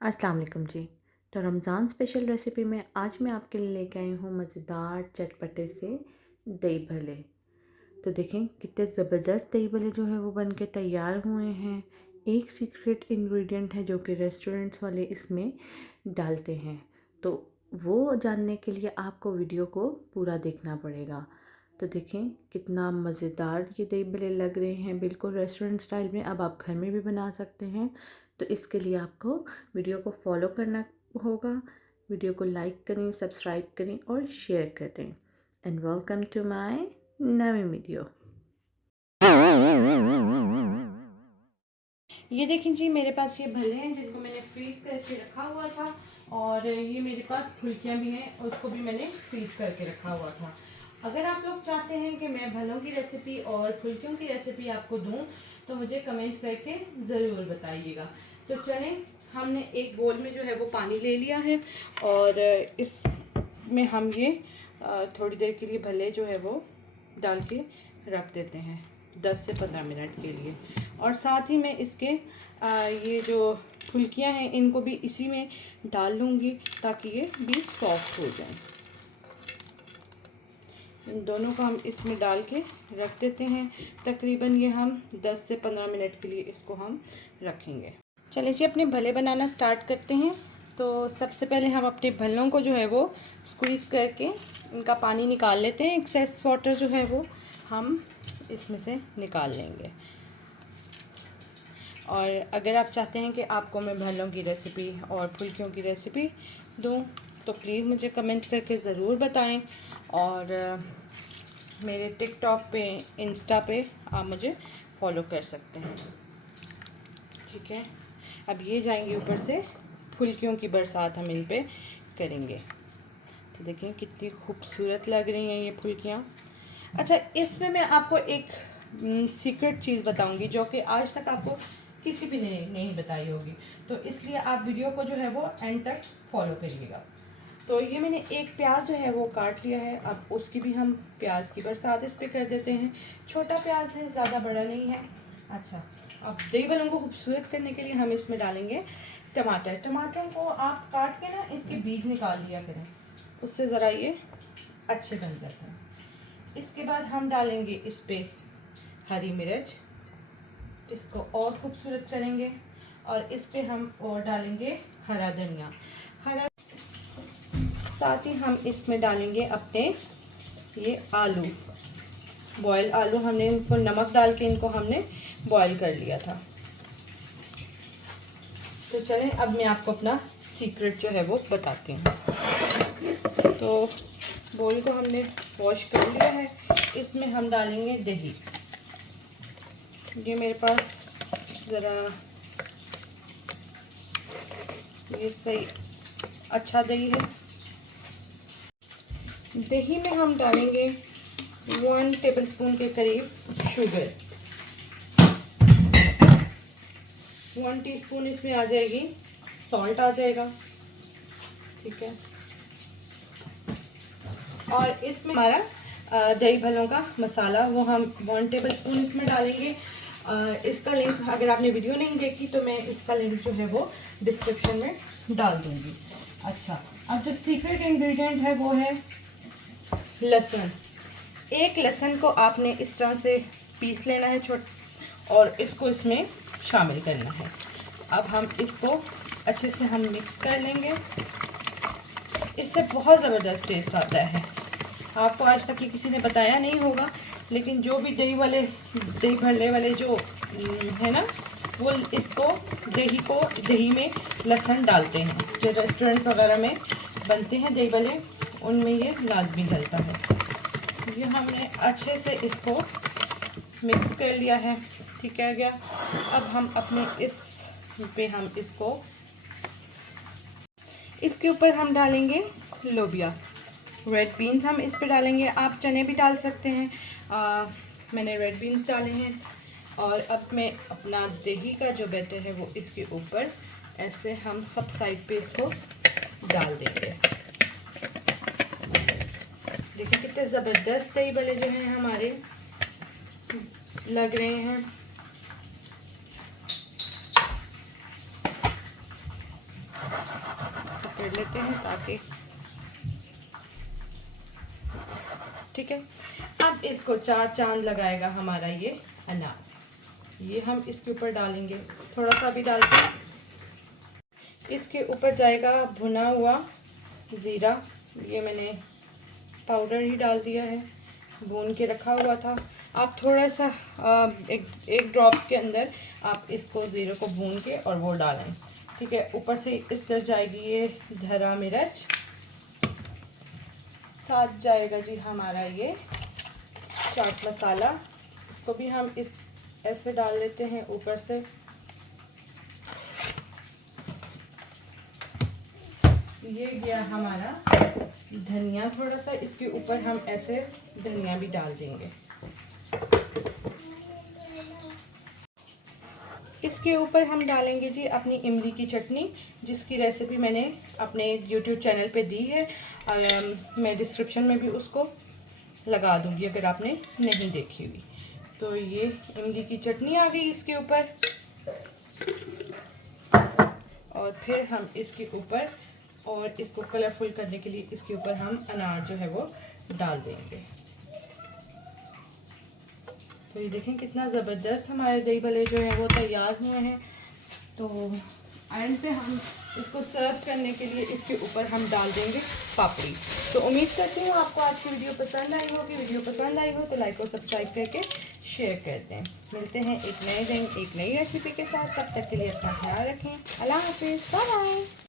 अस्सलाम वालेकुम जी। तो रमज़ान स्पेशल रेसिपी में आज मैं आपके लिए लेके आई हूँ मज़ेदार चटपटे से दही भल्ले। तो देखें कितने ज़बरदस्त दही भल्ले जो है वो बन के तैयार हुए हैं। एक सीक्रेट इंग्रेडिएंट है जो कि रेस्टोरेंट्स वाले इसमें डालते हैं। तो वो जानने के लिए आपको वीडियो को पूरा देखना पड़ेगा। तो देखें कितना मज़ेदार ये दही भल्ले लग रहे हैं, बिल्कुल रेस्टोरेंट स्टाइल में। अब आप घर में भी बना सकते हैं। तो इसके लिए आपको वीडियो को फॉलो करना होगा। वीडियो को लाइक करें, सब्सक्राइब करें और शेयर करें। एंड वेलकम टू माय नई वीडियो। ये देखें जी, मेरे पास ये भल्ले हैं जिनको मैंने फ्रीज़ करके रखा हुआ था, और ये मेरे पास फुल्कियाँ भी हैं, उसको भी मैंने फ्रीज़ करके रखा हुआ था। अगर आप लोग चाहते हैं कि मैं भलों की रेसिपी और फुल्कियों की रेसिपी आपको दूं, तो मुझे कमेंट करके ज़रूर बताइएगा। तो चलें, हमने एक बोल में जो है वो पानी ले लिया है, और इसमें हम ये थोड़ी देर के लिए भल्ले जो है वो डाल के रख देते हैं 10 से 15 मिनट के लिए। और साथ ही मैं इसके ये जो फुल्कियां हैं इनको भी इसी में डाल लूँगी ताकि ये भी सॉफ्ट हो जाए। इन दोनों को हम इसमें डाल के रख देते हैं। तकरीबन ये हम 10 से 15 मिनट के लिए इसको हम रखेंगे। चलिए जी, अपने भल्ले बनाना स्टार्ट करते हैं। तो सबसे पहले हम अपने भल्लों को जो है वो स्क्वीज़ करके इनका पानी निकाल लेते हैं। एक्सेस वाटर जो है वो हम इसमें से निकाल लेंगे। और अगर आप चाहते हैं कि आपको मैं भल्लों की रेसिपी और फुल्कियों की रेसिपी दूं, तो प्लीज़ मुझे कमेंट करके ज़रूर बताएं। और मेरे टिकटॉक पे, इंस्टा पे आप मुझे फॉलो कर सकते हैं। ठीक है, अब ये जाएंगे ऊपर से फुल्कियों की बरसात हम इन पे करेंगे। तो देखें कितनी खूबसूरत लग रही हैं ये फुल्कियाँ। अच्छा, इसमें मैं आपको एक सीक्रेट चीज़ बताऊंगी जो कि आज तक आपको किसी भी ने नहीं बताई होगी। तो इसलिए आप वीडियो को जो है वो एंड तक फॉलो करिएगा। तो ये मैंने एक प्याज जो है वो काट लिया है। अब उसकी भी हम प्याज की बरसात इस पर कर देते हैं। छोटा प्याज है, ज़्यादा बड़ा नहीं है। अच्छा, अब दही भल्लों को खूबसूरत करने के लिए हम इसमें डालेंगे टमाटर। टमाटरों को आप काट के ना इसके बीज निकाल लिया करें, उससे ज़रा ये अच्छे बन जाते हैं। इसके बाद हम डालेंगे इस पर हरी मिर्च, इसको और खूबसूरत करेंगे। और इस पे हम और डालेंगे हरा धनिया। हरा साथ ही हम इसमें डालेंगे अपने ये आलू, बॉयल आलू। हमने इनको नमक डाल के इनको हमने बॉयल कर लिया था। तो चलें, अब मैं आपको अपना सीक्रेट जो है वो बताती हूँ। तो बोल को हमने वॉश कर लिया है। इसमें हम डालेंगे दही। ये मेरे पास ज़रा ये सही अच्छा दही है। दही में हम डालेंगे 1 टेबलस्पून के करीब शुगर। 1 टीस्पून इसमें आ जाएगी सॉल्ट आ जाएगा। ठीक है, और इसमें हमारा दही भल्लों का मसाला वो हम 1 टेबलस्पून इसमें डालेंगे। इसका लिंक अगर आपने वीडियो नहीं देखी तो मैं इसका लिंक जो है वो डिस्क्रिप्शन में डाल दूँगी। अच्छा, अब जो सीक्रेट इंग्रेडिएंट है वो है लहसुन। एक लहसुन को आपने इस तरह से पीस लेना है और इसको इसमें शामिल करना है। अब हम इसको अच्छे से हम मिक्स कर लेंगे। इससे बहुत ज़बरदस्त टेस्ट आता है। आपको आज तक ये किसी ने बताया नहीं होगा, लेकिन जो भी दही भल्ले वाले जो है ना, वो इसको दही में लहसुन डालते हैं। जो रेस्टोरेंट्स वगैरह में बनते हैं दही भल्ले, उनमें ये लाजमी डलता है। ये हमने अच्छे से इसको मिक्स कर लिया है। ठीक है गया। अब हम अपने इसके ऊपर हम डालेंगे लोबिया, रेड बीन्स हम इस पे डालेंगे। आप चने भी डाल सकते हैं। मैंने रेड बीन्स डाले हैं। और अब मैं अपना दही का जो बैटर है वो इसके ऊपर ऐसे हम सब साइड पे इसको डाल देंगे। देखिए कितने ज़बरदस्त दही भल्ले जो हैं हमारे लग रहे हैं। कर लेते हैं ताकि, ठीक है। अब इसको 4 चांद लगाएगा हमारा ये अनार। ये हम इसके ऊपर डालेंगे, थोड़ा सा भी डालते हैं। इसके ऊपर जाएगा भुना हुआ ज़ीरा, ये मैंने पाउडर ही डाल दिया है, भून के रखा हुआ था। आप थोड़ा सा एक ड्रॉप के अंदर आप इसको ज़ीरे को भून के और वो डालें, ठीक है। ऊपर से इस तरह जाएगी ये धरा मिर्च, साथ जाएगा जी हमारा ये चाट मसाला, इसको भी हम इस ऐसे डाल लेते हैं ऊपर से। ये गया हमारा धनिया, थोड़ा सा इसके ऊपर हम ऐसे धनिया भी डाल देंगे। इसके ऊपर हम डालेंगे जी अपनी इमली की चटनी, जिसकी रेसिपी मैंने अपने YouTube चैनल पे दी है, और मैं डिस्क्रिप्शन में भी उसको लगा दूंगी अगर आपने नहीं देखी हुई। तो ये इमली की चटनी आ गई इसके ऊपर, और फिर हम इसके ऊपर, और इसको कलरफुल करने के लिए इसके ऊपर हम अनार जो है वो डाल देंगे। तो ये देखें कितना ज़बरदस्त हमारे दही भल्ले जो है वो तैयार हुए हैं। तो एंड पे हम इसको सर्व करने के लिए इसके ऊपर हम डाल देंगे पापड़ी। तो उम्मीद करती हूँ आपको आज की वीडियो पसंद आई होगी। वीडियो पसंद आई हो तो लाइक और सब्सक्राइब करके शेयर कर दें। मिलते हैं एक नए दिन एक नई रेसिपी के साथ, तब तक के लिए अपना ख्याल रखें। अल्लाह हाफिज़, बाय बाय।